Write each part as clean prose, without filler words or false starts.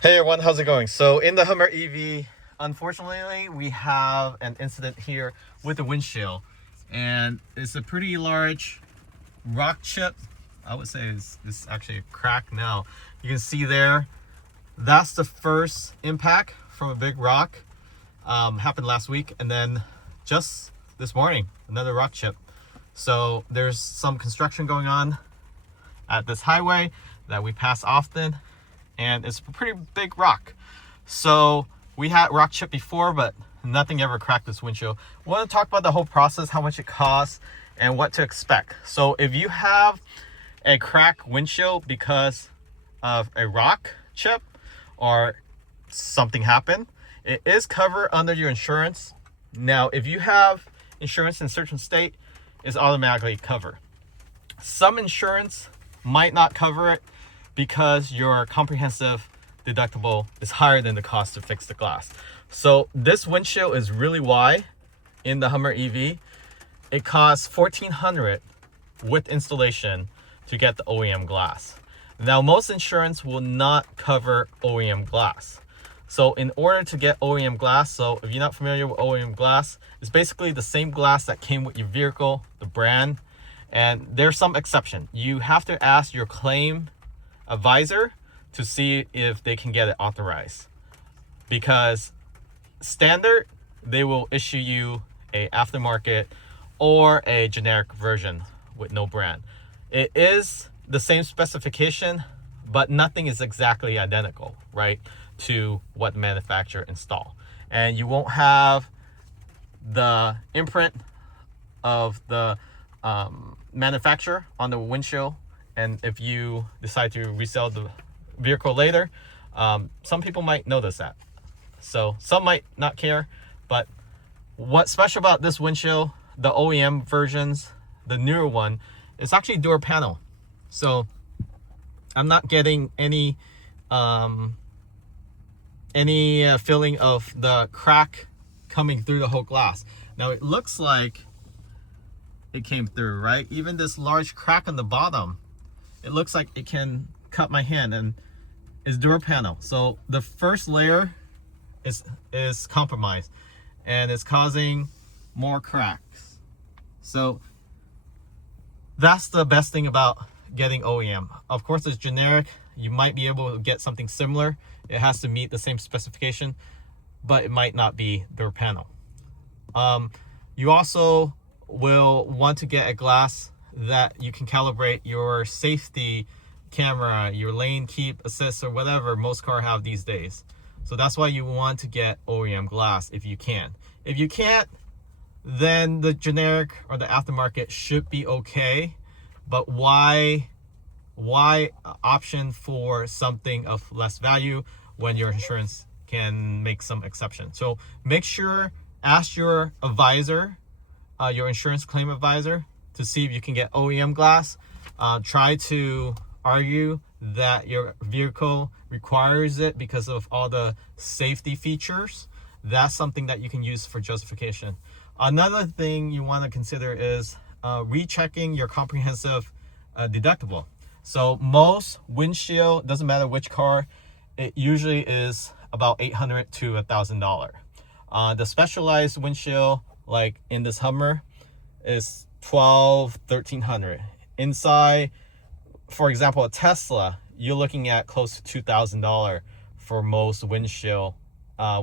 Hey everyone, how's it going? So in the Hummer EV, unfortunately, we have an incident here with the windshield, and it's a pretty large rock chip. I would say it's actually a crack now. You can see there, that's the first impact from a big rock. Happened last week, and then just this morning, another rock chip. So there's some construction going on at this highway that we pass often, and it's a pretty big rock. So we had rock chip before, but nothing ever cracked this windshield. I want to talk about the whole process, how much it costs, and what to expect. So if you have a cracked windshield because of a rock chip or something happened, it is covered under your insurance. Now, if you have insurance in a certain state, it's automatically covered. Some insurance might not cover it because your comprehensive deductible is higher than the cost to fix the glass. So this windshield is really wide in the Hummer EV. It costs $1,400 with installation to get the OEM glass. Now, most insurance will not cover OEM glass. So in order to get OEM glass, so if you're not familiar with OEM glass, it's basically the same glass that came with your vehicle, the brand, and there's some exception. You have to ask your claim advisor to see if they can get it authorized, because standard, they will issue you a aftermarket or a generic version with no brand. It is the same specification, but nothing is exactly identical, right, to what the manufacturer install. And you won't have the imprint of the manufacturer on the windshield. And if you decide to resell the vehicle later, some people might notice that. So some might not care, but what's special about this windshield, the OEM versions, the newer one, it's actually door panel. So I'm not getting any feeling of the crack coming through the whole glass. Now it looks like it came through, right? Even this large crack on the bottom, it looks like it can cut my hand, and it's door panel. So the first layer is compromised, and it's causing more cracks. So that's the best thing about getting OEM. Of course, it's generic. You might be able to get something similar. It has to meet the same specification, but it might not be door panel. You also will want to get a glass that you can calibrate your safety camera, your lane keep assist, or whatever most cars have these days. So that's why you want to get OEM glass if you can. If you can't, then the generic or the aftermarket should be okay. But why option for something of less value when your insurance can make some exception? So make sure, ask your advisor, your insurance claim advisor, to see if you can get OEM glass. Try to argue that your vehicle requires it because of all the safety features. That's something that you can use for justification. Another thing you want to consider is rechecking your comprehensive deductible. So most windshield, doesn't matter which car, it usually is about $800 to $1,000. The specialized windshield, like in this Hummer, is $1,200-$1,300. Inside, for example, a Tesla, you're looking at close to $2,000 for most windshield,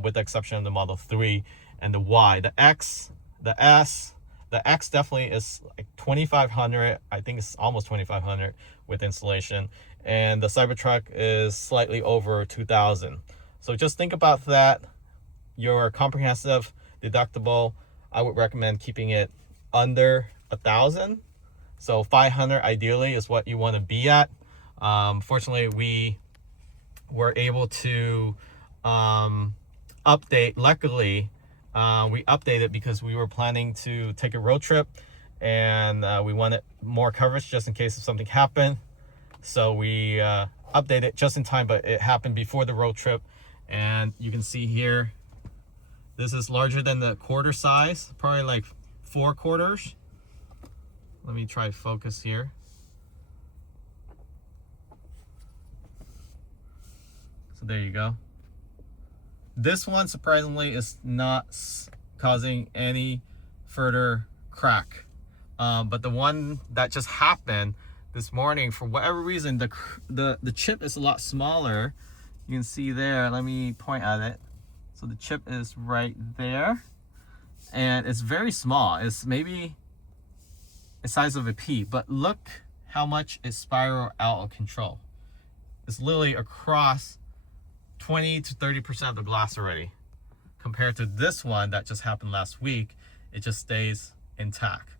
with the exception of the Model 3 and the Y. The X, the S, the X definitely is like $2,500. I think it's almost $2,500 with installation, and the Cybertruck is slightly over $2,000. So just think about that. Your comprehensive deductible, I would recommend keeping it under $1,000. So $500 ideally is what you want to be at. Fortunately, we were able to update. Luckily, we updated because we were planning to take a road trip, and we wanted more coverage just in case if something happened. So we updated just in time, but it happened before the road trip. And you can see here, this is larger than the quarter size, probably like 4 quarters. Let me try focus here. So there you go. This one surprisingly is not causing any further crack, but the one that just happened this morning, for whatever reason, the chip is a lot smaller. You can see there, let me point at it. So the chip is right there, and it's very small. It's maybe the size of a pea, but look how much it spiraled out of control. It's literally across 20 to 30% of the glass already, compared to this one that just happened last week. It just stays intact.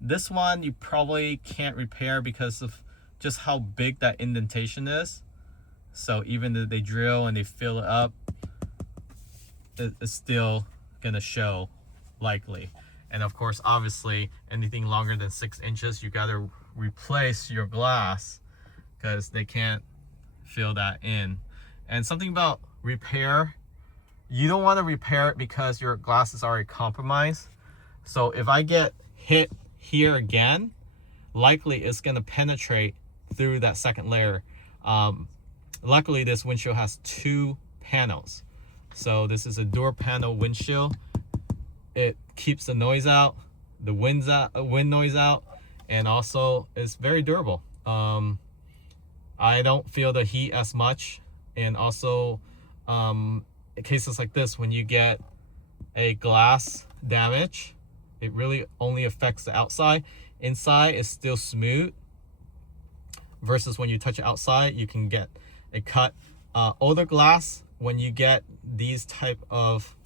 This one you probably can't repair because of just how big that indentation is. So even if they drill and they fill it up, it's still gonna show likely. And of course, obviously, anything longer than 6 inches, you gotta replace your glass because they can't fill that in. And something about repair, you don't want to repair it because your glass is already compromised. So if I get hit here again, likely it's going to penetrate through that second layer. Luckily, this windshield has 2 panels. So this is a door panel windshield. It keeps the noise out, the wind noise out, and also it's very durable. I don't feel the heat as much. And also, in cases like this, when you get a glass damage, it really only affects the outside. Inside is still smooth, versus when you touch it outside, you can get a cut. Older glass, when you get these type of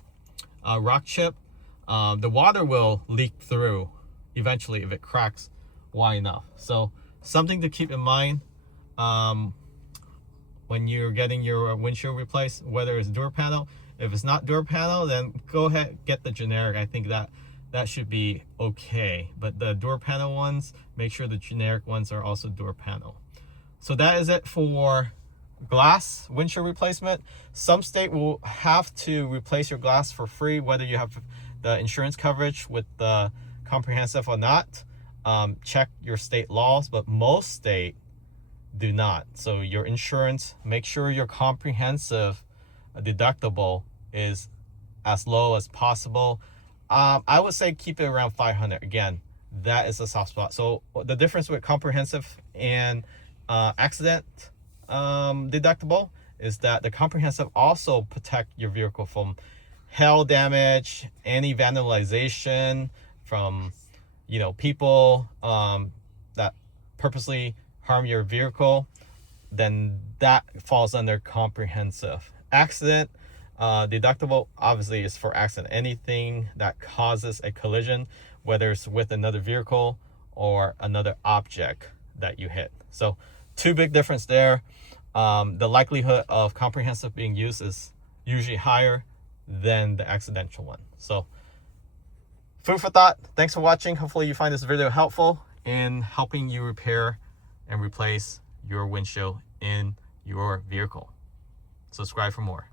rock chip, the water will leak through eventually if it cracks wide enough. So something to keep in mind when you're getting your windshield replaced, whether it's door panel. If it's not door panel, then go ahead, get the generic. I think that should be okay. But the door panel ones, make sure the generic ones are also door panel. So that is it for glass windshield replacement. Some state will have to replace your glass for free, whether you have the insurance coverage with the comprehensive or not. Check your state laws, but most state do not. So your insurance, make sure your comprehensive deductible is as low as possible. I would say keep it around 500. Again, that is a soft spot. So the difference with comprehensive and accident deductible is that the comprehensive also protect your vehicle from hail damage, any vandalization from people that purposely harm your vehicle. Then that falls under comprehensive. Accident deductible obviously is for accident, anything that causes a collision, whether it's with another vehicle or another object that you hit. So 2 big difference there. The likelihood of comprehensive being used is usually higher than the accidental one. So food for thought. Thanks for watching. Hopefully you find this video helpful in helping you repair and replace your windshield in your vehicle. Subscribe for more.